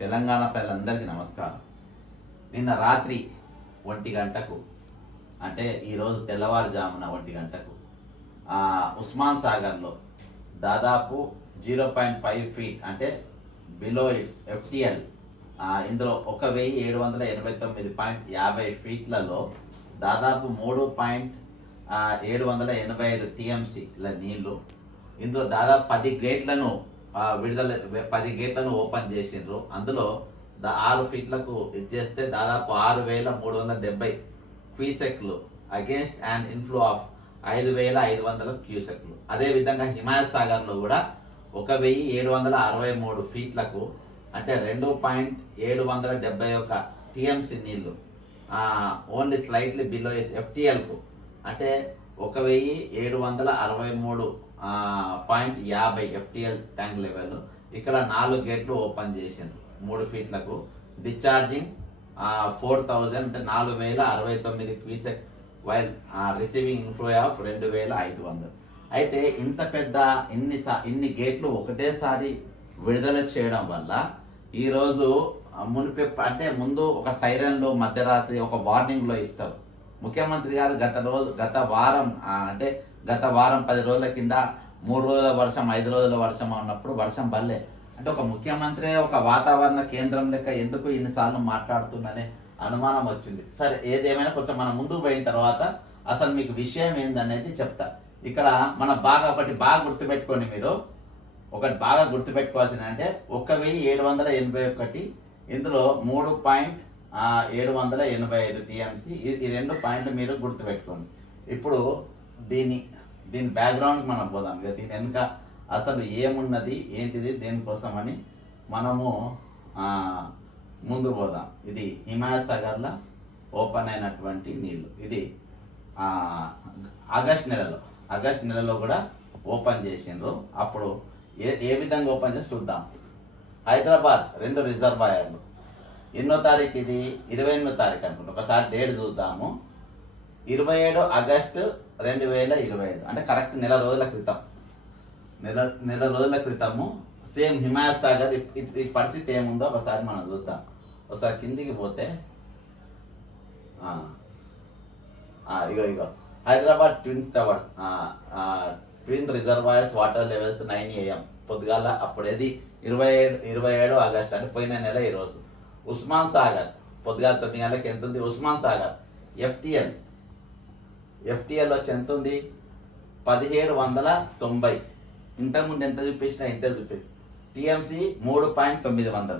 తెలంగాణ ప్రజలందరికీ నమస్కారం. నిన్న రాత్రి ఒంటి గంటకు అంటే ఈరోజు తెల్లవారుజామున ఒంటి గంటకు ఉస్మాన్ సాగర్లో దాదాపు జీరో పాయింట్ ఫైవ్ ఫీట్ అంటే బిలో ఇట్స్ ఎఫ్టిఎల్ ఇందులో ఒక వెయ్యి ఏడు వందల ఎనభై తొమ్మిది పాయింట్ యాభై ఫీట్లలో దాదాపు మూడు పాయింట్ ఏడు వందల ఎనభై ఐదు టీఎంసీల నీళ్ళు ఇందులో దాదాపు పది గేట్లను విడుదల పది గేట్లను ఓపెన్ చేసిండ్రు. అందులో ద ఆరు ఫీట్లకు ఇచ్చేస్తే దాదాపు ఆరు వేల మూడు వందల డెబ్బై క్యూసెక్లు అగేన్స్ట్ అండ్ ఇన్ఫ్లో ఆఫ్ ఐదు వేల ఐదు వందల క్యూసెక్లు. అదేవిధంగా హిమాయత్ సాగర్లో కూడా ఒక వెయ్యి ఏడు వందల అరవై మూడు ఫీట్లకు అంటే రెండు పాయింట్ ఏడు వందల డెబ్బై ఒక టీఎంసీ నీళ్ళు ఓన్లీ స్లైట్లీ బిలో ఎఫ్టిఎల్కు. అంటే ఒక వెయ్యి ఏడు వందల అరవై మూడు పాయింట్ యాభై ఎఫ్టీఎల్ ట్యాంక్ లెవెల్. ఇక్కడ నాలుగు గేట్లు ఓపెన్ చేసింది మూడు ఫీట్లకు. డిశ్చార్జింగ్ ఫోర్ థౌజండ్ అంటే నాలుగు వేల అరవై తొమ్మిది cusec while receiving inflow of రెండు వేల ఐదు వందలు. అయితే ఇంత పెద్ద ఇన్ని సా ఇన్ని గేట్లు ఒకటేసారి విడుదల చేయడం వల్ల ఈరోజు మునిపి అంటే ముందు ఒక సైరన్లో మధ్యరాత్రి ఒక వార్నింగ్లో ఇస్తారు. ముఖ్యమంత్రి గారు గత రోజు గత వారం అంటే గత వారం పది రోజుల కింద మూడు రోజుల వర్షం ఐదు రోజుల వర్షం అన్నప్పుడు వర్షం బల్లే అంటే ఒక ముఖ్యమంత్రి ఒక వాతావరణ కేంద్రం లెక్క ఎందుకు ఇన్నిసార్లు మాట్లాడుతుందనే అనుమానం వచ్చింది. సరే ఏదేమైనా కొంచెం మనం ముందుకు పోయిన తర్వాత అసలు మీకు విషయం ఏందనేది చెప్తా. ఇక్కడ మన బాగా ఒకటి బాగా గుర్తుపెట్టుకోండి మీరు. ఒకటి బాగా గుర్తుపెట్టుకోవాల్సింది అంటే ఒక వెయ్యి ఏడు వందల ఎనభై ఒకటి ఇందులో మూడు పాయింట్ ఏడు వందల ఎనభై ఐదు టీఎంసీ ఈ రెండు పాయింట్లు మీరు గుర్తుపెట్టుకోండి. ఇప్పుడు దీని దీని బ్యాక్గ్రౌండ్కి మనం పోదాం. ఇక దీని వెనుక అసలు ఏమున్నది ఏంటిది దేనికోసమని మనము ముందు పోదాం. ఇది హిమాయత్ సాగర్లో ఓపెన్ అయినటువంటి నీళ్ళు ఇది ఆగస్ట్ నెలలో ఆగస్ట్ నెలలో కూడా ఓపెన్ చేసిండ్రు. అప్పుడు ఏ ఏ విధంగా ఓపెన్ చేసి చూద్దాం. హైదరాబాద్ రెండు రిజర్వాయర్లు. ఎన్నో తారీఖు ఇది? ఇరవై ఎనిమిదో తారీఖు అనుకుంటా. ఒకసారి డేట్ చూద్దాము. ఇరవై ఏడు ఆగస్టు రెండు వేల ఇరవై ఐదు అంటే కరెక్ట్ నెల రోజుల క్రితం. నెల నెల రోజుల క్రితము సేమ్ హిమాయత్ సాగర్ ఈ పరిస్థితి ఏముందో ఒకసారి మనం చూద్దాం. ఒకసారి కిందికి పోతే ఇగో ఇగో. Hyderabad twin tower twin reservoirs water levels nine AM. పొద్దుగాల అప్పుడేది ఇరవై ఏడు ఇరవై ఏడు ఆగస్ట్ అంటే పోయిన నెల ఈరోజు ఉస్మాన్ సాగర్ పొద్దుగాల తొమ్మిది గంటలకు ఎంత ఉంది? ఉస్మాన్ సాగర్ ఎఫ్టిఎల్ ఎఫ్టీఎల్ వచ్చి ఎంత ఉంది? పదిహేడు వందల తొంభై. ఇంతకుముందు ఎంత చూపించినా ఇంతే చూపి టీఎంసీ మూడు పాయింట్ తొమ్మిది వందలు.